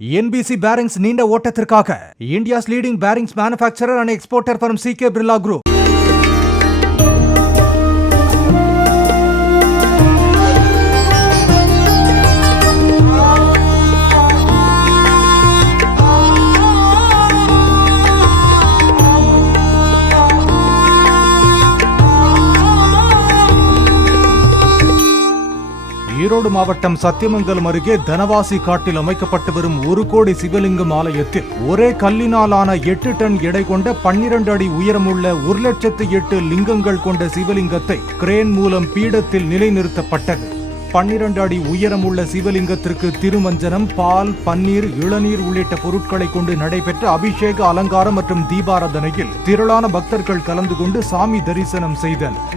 NBC Bearings நீண்ட ஓட்டத்திற்காக India's leading bearings manufacturer and exporter from CK Birla Group. Erode மாவட்டம் சத்தியமங்கலம் அருகே தனவாசி காட்டில் அமைக்கப்பட்டு வரும் 1 கோடி சிவலிங்கம் ஆலயத்தில் ஒரே கல்லினாலான 8 டன் எடை கொண்ட 12 அடி உயரமுள்ள 1,08,000 லிங்கங்கள் கொண்ட சிவலிங்கத்தை கிரேன் மூலம் பீடத்தில் நிலைநிறுத்தப்பட்டது. 12 அடி உயரமுள்ள சிவலிங்கத்திற்கு திருமஞ்சனம், பால், பன்னீர், இளநீர் உள்ளிட்ட பொருட்களை கொண்டு நடைபெற்ற அபிஷேக, அலங்காரம் மற்றும் தீபாராதனையில் திரளான பக்தர்கள் கலந்து கொண்டு சாமி தரிசனம் செய்தனர்.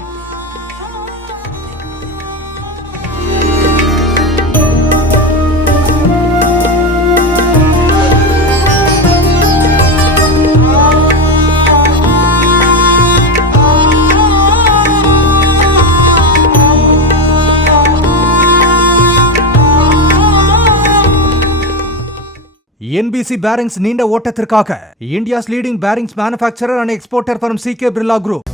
NBC Bearings நீண்ட ஓட்டத்திற்காக India's leading bearings manufacturer and exporter from CK Birla Group.